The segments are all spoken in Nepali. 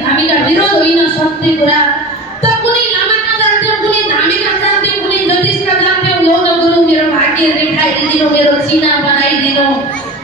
धामीका विरोध होइन सत्य कुरा। त कुनै लामाका जान्थ्यौ, कुनै धामीका जान्थ्यौ, कुनै ज्योतिषका जान्थ्यौ, यो त गुरु मेरो भाग्य रेखाइदिनु, मेरो चिना बनाइदिनु।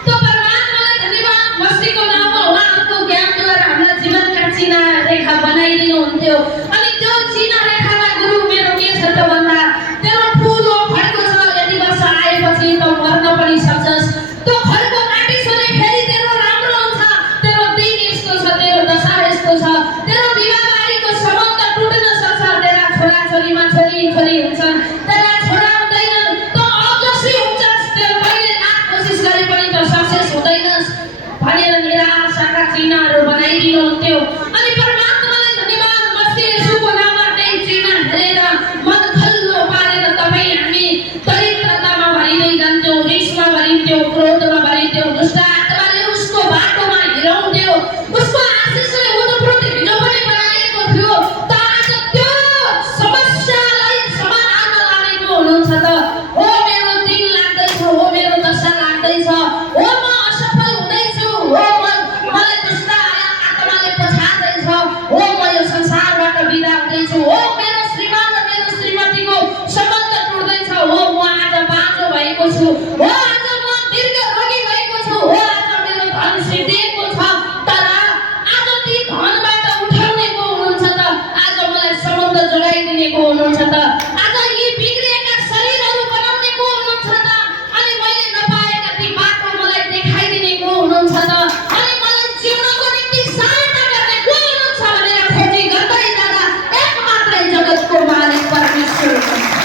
त परमात्मालाई धन्यवाद, मस्तीको नाममा उहाँको ज्ञानद्वारा हाम्रा जीवनका चिना रेखा बनाइदिनु हुन्थ्यो। अनि त्यो चिना रेखामा गुरु मेरो के छ त भन्दा तेरो ठुलो खड्को छ, यति वर्ष आएपछि त मर्न पनि सक्छस्। त्यो खड्को काटिसके फेरि तेरो राम्रो हुन्छ, तेरो दिन यस्तो छ, तेरो दशा यस्तो छ, तेरो विवाहबारीको सम्बन्ध टुट्न सक्छ, तेरा छोरा छोरीमा छोरी छोरी हुन्छन्, तेरा छोरा हुँदैनन्, त अजस्वी हुन्छस्, त्यो कहिले लाख कोसिस गरे पनि त सक्सेस हुँदैनस् भनेर निराशाका चिन्हहरू बनाइदिनु हुन्थ्यो। अनि परमात्मालाई धन्यवाद, मस्ती यसुको नाममा त्यही चिन्ह हेरेर मन खल्लो पारेर तपाईँ हामी दरिद्रतामा भरिँदै जान्थ्यौँ, रिसमा भरिन्थ्यौँ, क्रोधमा भरिन्थ्यौँ, दुष्ट आत्माले उसको बाटोमा हिँडाउँथ्यो, उसको आशिषले ओतप्रोत हिँडो पनि बनाएको थियो। त आज त्यो समस्यालाई समाधान लागेको हुनुहुन्छ त हो मेरो दिन लाग्दैछ, हो मेरो दशा लाग्दैछ, हो म असफल हुँदैछु, हो मलाई दुष्ट आत्माले पछाड्दैछ, हो म यो संसारबाट बिदा हुँदैछु, हो मेरो श्रीमान र मेरो श्रीमतीको सम्बन्ध टुट्दैछ, हो म आज बाँझो भएको छु, हो आज म दीर्घ रोगी भएको छु, हो आज मेरो धन सिद्धिएको छ। तर आज ती धनबाट उठाउने को हुनुहुन्छ त? आज मलाई सम्बन्ध जोडाइदिने को हुनुहुन्छ त? आज यी बिग्रिएका शरीरहरू बनाउने को हुनुहुन्छ त? अनि मैले नपाएका ती बाटो मलाई देखाइदिने को हुनुहुन्छ त? अनि मलाई जिउनको निम्ति सहायता गर्ने को हुनुहुन्छ भनेर खोजी गर्दै जाँदा एक मात्रै जगतको मालिक परमेश्वर हुनुहुन्छ,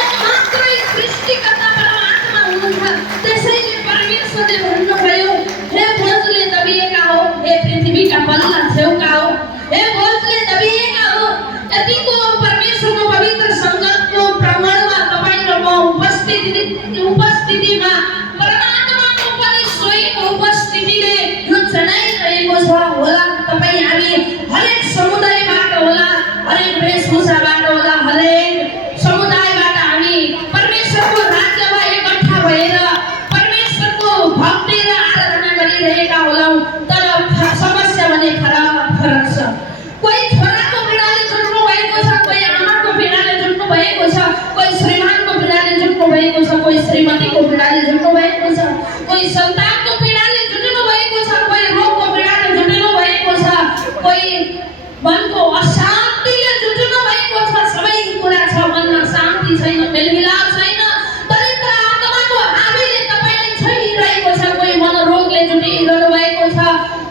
एक मात्रै सृष्टिकर्ता परमात्मा हुनुहुन्छ। त्यसैले परमेश्वरले भन्नुभयो, हे बोझले दबिएका हो, हे पृथ्वीका पल्ला छेउका हो, हे बोझले दबिएका हो, यतिको परमेश्वरको पवित्र सङ्गतको प्राङ्गणमा तपाईँ र म उपस्थितिमा परमात्माको पनि स्वयं उपस्थितिले यो जनाइरहेको छ होला। तपाईँ हामी हरेक समुदायबाट होला, हरेक वेशभूषाबाट होला, हरेक समुदायबाट हामी परमेश्वरको राज्यमा एकट्ठा भएर परमेश्वरको भक्ति र आराधना गरिरहेका होलाौँ। तर समस्या भने फरक छ। कोही छोराको पीडाले जुट्नु भएको छ, कोही आमाको पीडाले जुट्नु भएको छ, कोही श्रीमानको पीडाले जुट्नु भएको छ, कोही श्रीमतीको पीडाले जुट्नु भएको छ, कोही सन्तानको पीडाले जुट्नु भएको छ, कोही रोगको पीडाले जुट्नु भएको छ, कोही मनको अशान्तिले जुट्नु भएको छ। सबै कुरा छ, मनमा शान्ति छैन, मेलमिलाप छैन, दरिद्र आत्माको हाबीले तपाईँलाई छाइरहेको छ, कोही मनोरोगले जुटिरहनु भएको छ।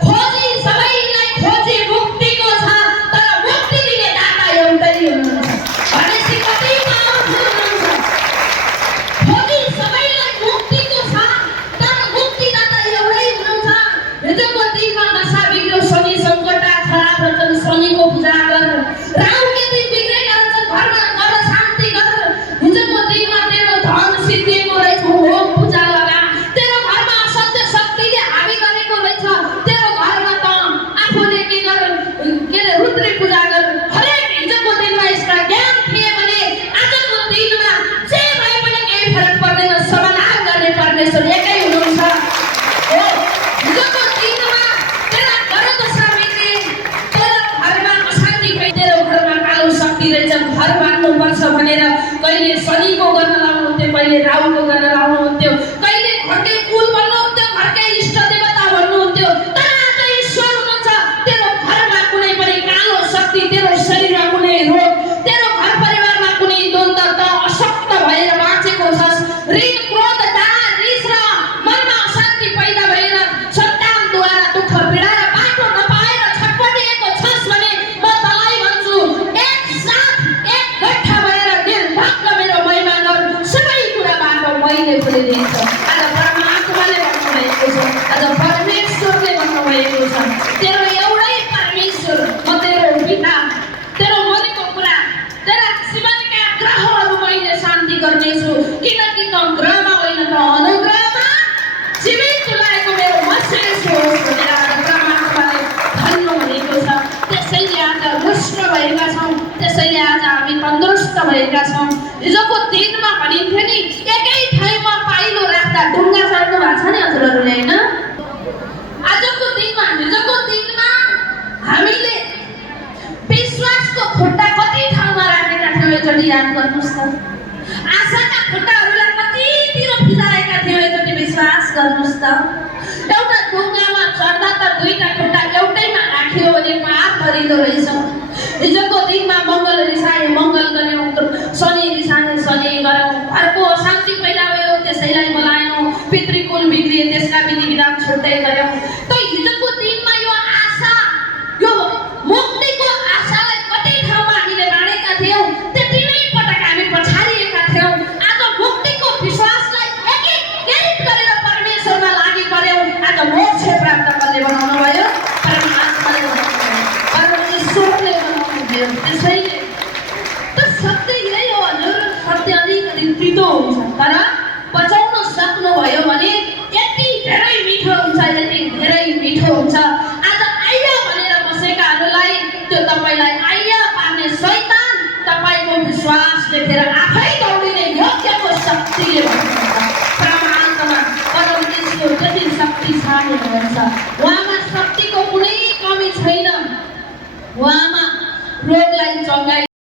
खोजी सबैलाई खोजी मुक्तिको छ, तर मुक्ति दिने दाता एउटै हुनुहुन्छ भनेपछि कति पावरफुल हुनुहुन्छ। खोजी सबैलाई मुक्तिको छ, तर मुक्तिदाता एउटै हुनुहुन्छ। हिजोको दिनमा दशा बिग्रियो, शनि सङ्कट खराब रहन्छन्, शनिको पूजा गर, राहु केतु बिग्रेका रहन्छन्, घरमा गर शान्ति गर। हिजोको दिनमा तेरो धन सिद्धिएको रहेछ, होम पूजा लगा। तेरो घरमा असत्य शक्तिले हाबी गरेको रहेछ, तेरो घरमा त आफूले के गर, के अरे रुद्री पूजा गर। हरेक हिजोको दिनमा यसका ज्ञान थिए भने आजको दिनमा जे भए पनि केही फरक पर्दैन, समाधान गर्ने परमेश्वर एकै हुनुहुन्छ। हो हिजोको दिनमा तेरा घर दशा बिग्रे, तेरो घरमा अशान्ति भए, तेरो घरमा कालो शक्ति रहेछ, घर बाँध्नुपर्छ भनेर कहिले शनिको गर्न लाउनुहुन्थ्यो, कहिले राहुको गर्न लाउनुहुन्थ्यो, कहिले घरकै कुल भन्नुहुन्थ्यो, घरकै इष्ट देवता भन्नुहुन्थ्यो। तर आज ईश्वर हुनुहुन्छ, तेरो घरमा कुनै पनि कालो शक्ति, तेरो शरीरमा कुनै रोग, तेरो घर परिवारमा कुनै द्वन्द्व, त अशक्त भएर बाँचेको छस्। ऋण, क्रोध, दाह, रिस र मनमा अशान्ति पैदा भएर सन्तानद्वारा दुःख पीडा र बाटो नपाएर छटपटिएको छस् भने म तँलाई भन्छु, एक साथ एक गठ्ठा भएर निर्धक्क मेरो महिमा गर, सबै कुरा बाटो मैले खोलिदिन्छु। आज परमात्माले भन्नुभएको छ, आज परमेश्वरले भन्नुभएको छ, तेरो एउटै परमेश्वर, म तेरो पिता, तेरो मनको कुरा, तेरा जीवनका ग्रहहरू मैले शान्ति गर्नेछु, किनकि त ग्रहमा होइन त अनुग्रहमा जीवित तुल्याएको मेरो मस्तिष्क होस् भनेर आज परमात्माले भन्नुभएको छ। त्यसैले आज रुष्ट भएका छौँ, त्यसैले आज हामी तन्दुरुस्त भएका छौँ। हिजोको दिनमा भनिन्थ्यो नि, एकै ठाउँमा पाइलो राख्दा ढुङ्गा चढ्नु भएको छ नि हजुरहरूले, होइन? आजको दिनमा, हिजोको दिनमा एकचोटि याद गर्नुहोस् त आशाका खुट्टाहरूलाई कतितिर फिजाएका थियौँ एकचोटि विश्वास गर्नुहोस् त एउटा ढुङ्गामा चढ्दा त दुईटा खुट्टा एउटैमा राखियो भने पार परिँदो रहेछ हिजोको दिनमा मङ्गल रिसाए मङ्गल गऱ्यौँ शनि रिसाए शनि गऱ्यौँ अर्को अशान्ति पैदा भयो त्यसैलाई बोलायौँ पितृकुल बिग्रिए त्यसका विधि विधान छुट्टै गऱ्यौँ त हिजोको दिनमा यो आशा यो मुक्तिको आशालाई कति ठाउँमा हामीले बाँडेका थियौँ त्यति नै पटक हामी पछाडिएका थियौँ आज मुक्तिको विश्वासलाई एक एक गरेर परमेश्वरमा लागि पऱ्यौँ आज मोक्ष प्राप्त कसले बनाउनु भयो परमात्माले बनाउनु भयो परमेश्वरले बनाउनु भयो त्यसैले त सत्य यही हो हजुर सत्य अलिकति तितो हुन्छ तर पचाउन सक्नुभयो भने यति धेरै मिठो हुन्छ यति धेरै मिठो हुन्छ आज आइया भनेर बसेकाहरूलाई त्यो तपाईँलाई आइया पार्ने शैतान तपाईँको विश्वास देखेर आफै दौडिने योग्यको शक्तिले भन्छ परमात्मा परमेश्वर जति शक्तिशाली हुनुहुन्छ उहाँमा शक्तिको कुनै कमी छैन उहाँमा रोगलाई चङ्गाइ